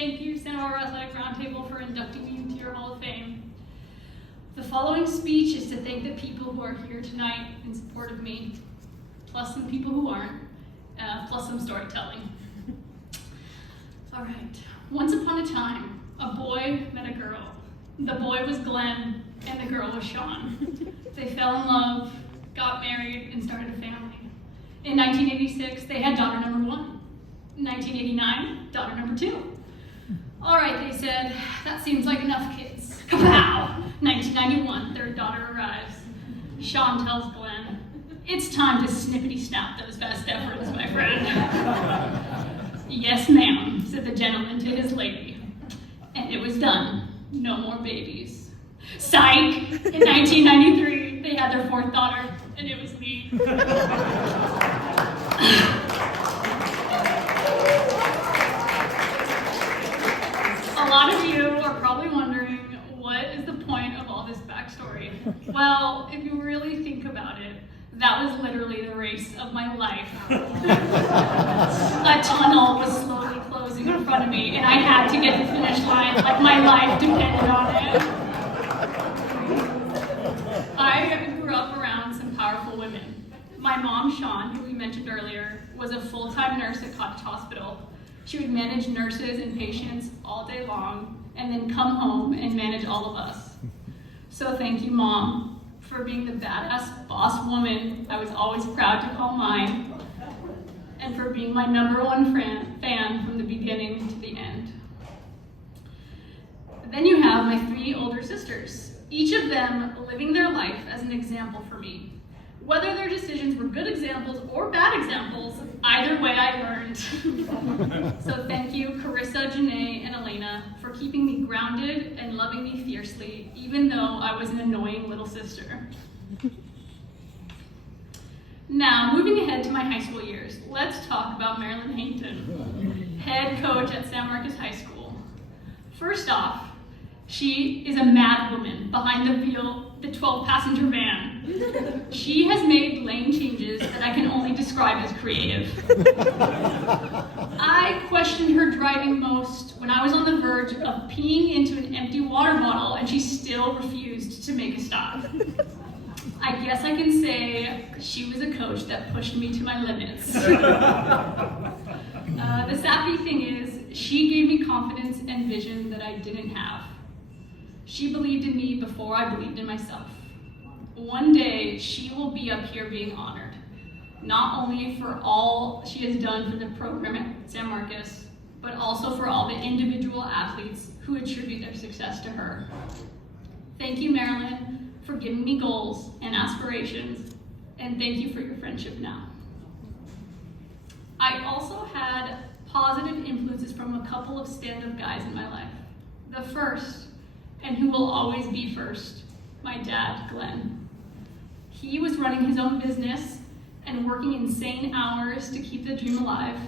Thank you, Santa Barbara Athletic Roundtable, for inducting me into your Hall of Fame. The following speech is to thank the people who are here tonight in support of me, plus some people who aren't, plus some storytelling. All right. Once upon a time, a boy met a girl. The boy was Glenn, and the girl was Sean. They fell in love, got married, and started a family. In 1986, they had daughter number 1. In 1989, daughter number 2. All right, they said, that seems like enough kids. Kapow! 1991, their daughter arrives. Sean tells Glenn, it's time to snippety-snap those best efforts, my friend. Yes, ma'am, said the gentleman to his lady. And it was done. No more babies. Psych! In 1993, they had their 4th daughter, and it was me. A lot of you are probably wondering, what is the point of all this backstory? Well, if you really think about it, that was literally the race of my life. A tunnel was slowly closing in front of me, and I had to get to the finish line like my life depended on it. I grew up around some powerful women. My mom, Shawn, who we mentioned earlier, was a full-time nurse at Hodges Hospital. She would manage nurses and patients all day long, and then come home and manage all of us. So thank you, Mom, for being the badass boss woman I was always proud to call mine, and for being my #1 fan from the beginning to the end. Then you have my 3 older sisters, each of them living their life as an example for me. Whether their decisions were good examples or bad examples, either way I learned. So thank you, Carissa, Janae, and Elena, for keeping me grounded and loving me fiercely, even though I was an annoying little sister. Now, moving ahead to my high school years, let's talk about Marilyn Hainton, head coach at San Marcos High School. First off, she is a mad woman behind the wheel, the 12-passenger van. She has made lane changes that I can only describe as creative. I questioned her driving most when I was on the verge of peeing into an empty water bottle and she still refused to make a stop. I guess I can say she was a coach that pushed me to my limits. The sappy thing is, she gave me confidence and vision that I didn't have. She believed in me before I believed in myself. One day, she will be up here being honored, not only for all she has done for the program at San Marcos, but also for all the individual athletes who attribute their success to her. Thank you, Marilyn, for giving me goals and aspirations, and thank you for your friendship now. I also had positive influences from a couple of stand-up guys in my life. The first, and who will always be first, my dad, Glenn. He was running his own business and working insane hours to keep the dream alive.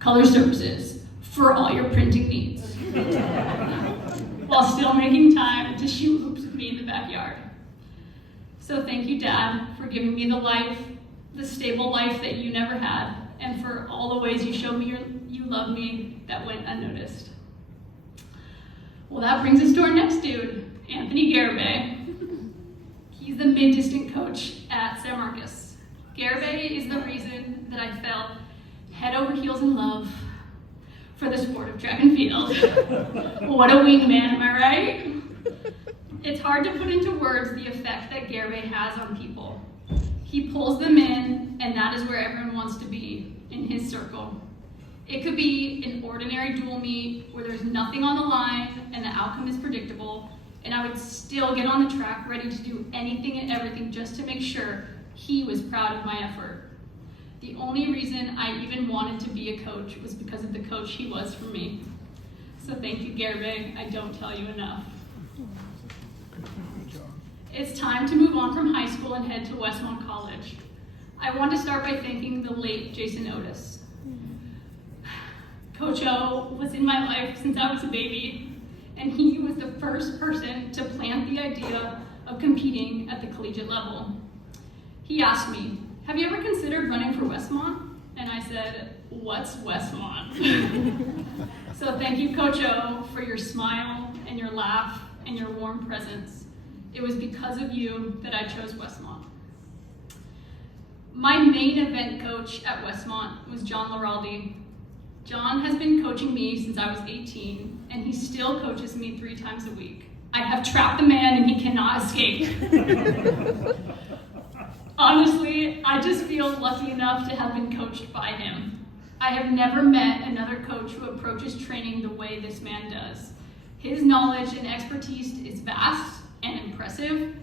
Color services for all your printing needs. While still making time to shoot hoops with me in the backyard. So thank you, Dad, for giving me the life, the stable life that you never had, and for all the ways you showed me you love me that went unnoticed. Well, that brings us to our next dude, Anthony Garibay. He's the mid-distant coach at San Marcos. Garibay is the reason that I fell head over heels in love for the sport of track and field. What a wingman, am I right? It's hard to put into words the effect that Garibay has on people. He pulls them in, and that is where everyone wants to be, in his circle. It could be an ordinary dual meet where there's nothing on the line and the outcome is predictable, and I would still get on the track ready to do anything and everything just to make sure he was proud of my effort. The only reason I even wanted to be a coach was because of the coach he was for me. So thank you, Garibay. I don't tell you enough. It's time to move on from high school and head to Westmont College. I want to start by thanking the late Jason Otis. Coach O was in my life since I was a baby, and he was the first person to plant the idea of competing at the collegiate level. He asked me, have you ever considered running for Westmont? And I said, what's Westmont? So thank you, Coach O, for your smile and your laugh and your warm presence. It was because of you that I chose Westmont. My main event coach at Westmont was John Loraldi. John has been coaching me since I was 18, and he still coaches me 3 times a week. I have trapped the man and he cannot escape. Honestly, I just feel lucky enough to have been coached by him. I have never met another coach who approaches training the way this man does. His knowledge and expertise is vast and impressive,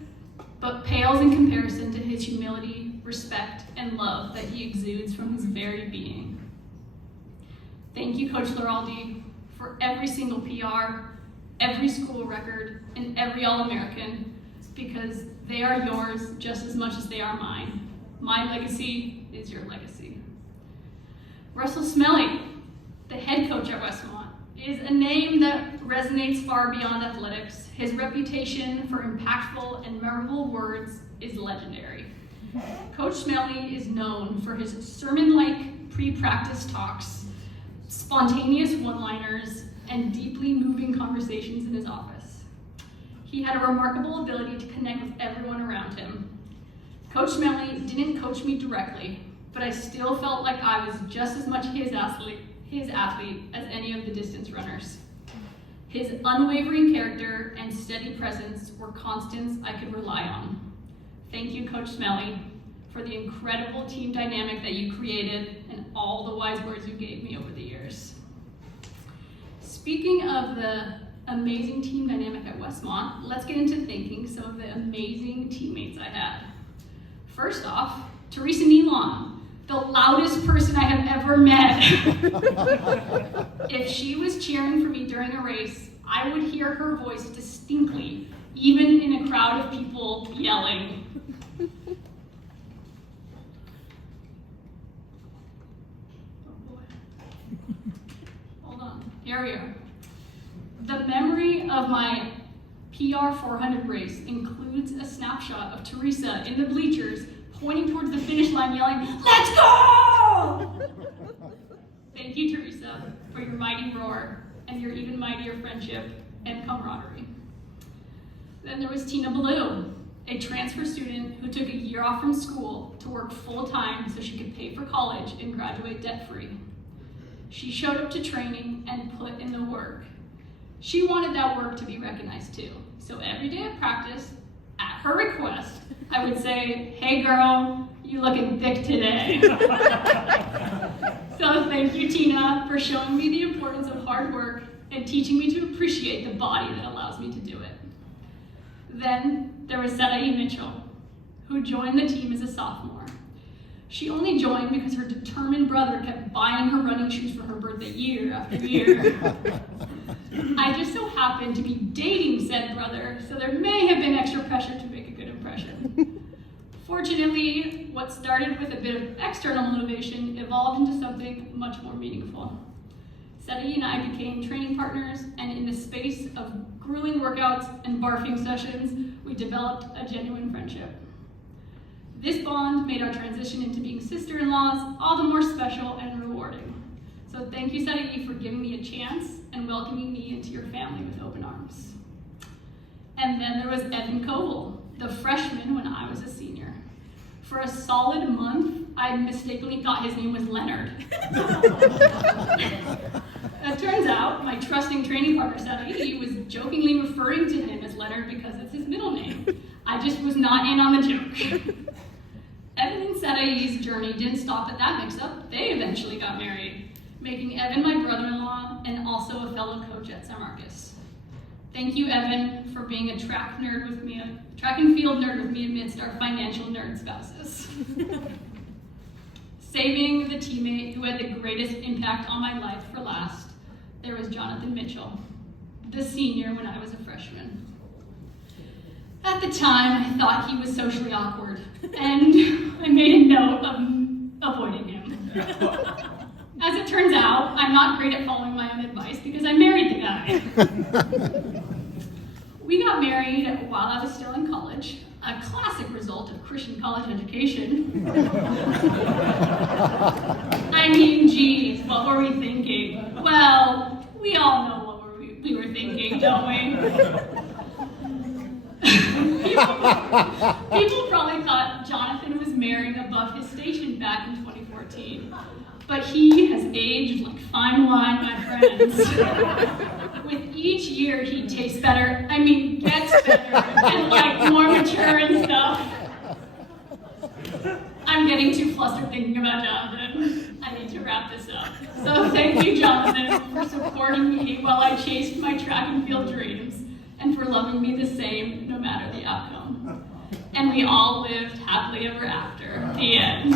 but pales in comparison to his humility, respect, and love that he exudes from his very being. Thank you, Coach Loraldi, for every single PR, every school record, and every All-American, because they are yours just as much as they are mine. My legacy is your legacy. Russell Smelly, the head coach at Westmont, is a name that resonates far beyond athletics. His reputation for impactful and memorable words is legendary. Coach Smelly is known for his sermon-like pre-practice talks, spontaneous one-liners, and deeply moving conversations in his office. He had a remarkable ability to connect with everyone around him. Coach Smelly didn't coach me directly, but I still felt like I was just as much his athlete as any of the distance runners. His unwavering character and steady presence were constants I could rely on. Thank you, Coach Smelly, for the incredible team dynamic that you created and all the wise words you gave me over the years. Speaking of the amazing team dynamic at Westmont, let's get into thanking some of the amazing teammates I had. First off, Teresa Nealon, the loudest person I have ever met. If she was cheering for me during a race, I would hear her voice distinctly, even in a crowd of people yelling. Oh boy. Hold on, here we are. The memory of my PR 400 race includes a snapshot of Teresa in the bleachers pointing towards the finish line yelling, "Let's go!" Thank you, Teresa, for your mighty roar and your even mightier friendship and camaraderie. Then there was Tina Ballou, a transfer student who took a year off from school to work full-time so she could pay for college and graduate debt-free. She showed up to training and put in the work. She wanted that work to be recognized too. So every day at practice, at her request, I would say, "Hey girl, you looking thick today." So thank you, Tina, for showing me the importance of hard work and teaching me to appreciate the body that allows me to do it. Then there was Sarai Mitchell, who joined the team as a sophomore. She only joined because her determined brother kept buying her running shoes for her birthday year after year. I just so happened to be dating said brother, so there may have been extra pressure to make a good impression. Fortunately, what started with a bit of external motivation evolved into something much more meaningful. Sadie and I became training partners, and in the space of grueling workouts and barfing sessions, we developed a genuine friendship. This bond made our transition into being sister-in-laws all the more special and rewarding. So thank you, Sadie, for giving me a chance and welcoming me into your family with open arms. And then there was Evan Koval, the freshman when I was a senior. For a solid month, I mistakenly thought his name was Leonard. It turns out, my trusting training partner, Sadie, was jokingly referring to him as Leonard because it's his middle name. I just was not in on the joke. Evan and Sadie's journey didn't stop at that mix-up. They eventually got married, making Evan my brother-in-law and also a fellow coach at San Marcos. Thank you, Evan, for being a track and field nerd with me amidst our financial nerd spouses. Saving the teammate who had the greatest impact on my life for last, there was Jonathan Mitchell, the senior when I was a freshman. At the time, I thought he was socially awkward, and I made a note of avoiding him. As it turns out, I'm not great at following my own advice because I married the guy. We got married while I was still in college, a classic result of Christian college education. I I mean, geez, what were we thinking? Well, we all know what we were thinking, don't we? People probably thought Jonathan was marrying above his station back in 2014. But he has aged like fine wine, my friends. With each year, he tastes better. I mean, gets better and like more mature and stuff. I'm getting too flustered thinking about Jonathan. I need to wrap this up. So thank you, Jonathan, for supporting me while I chased my track and field dreams, and for loving me the same no matter the outcome. And we all lived happily ever after. The end.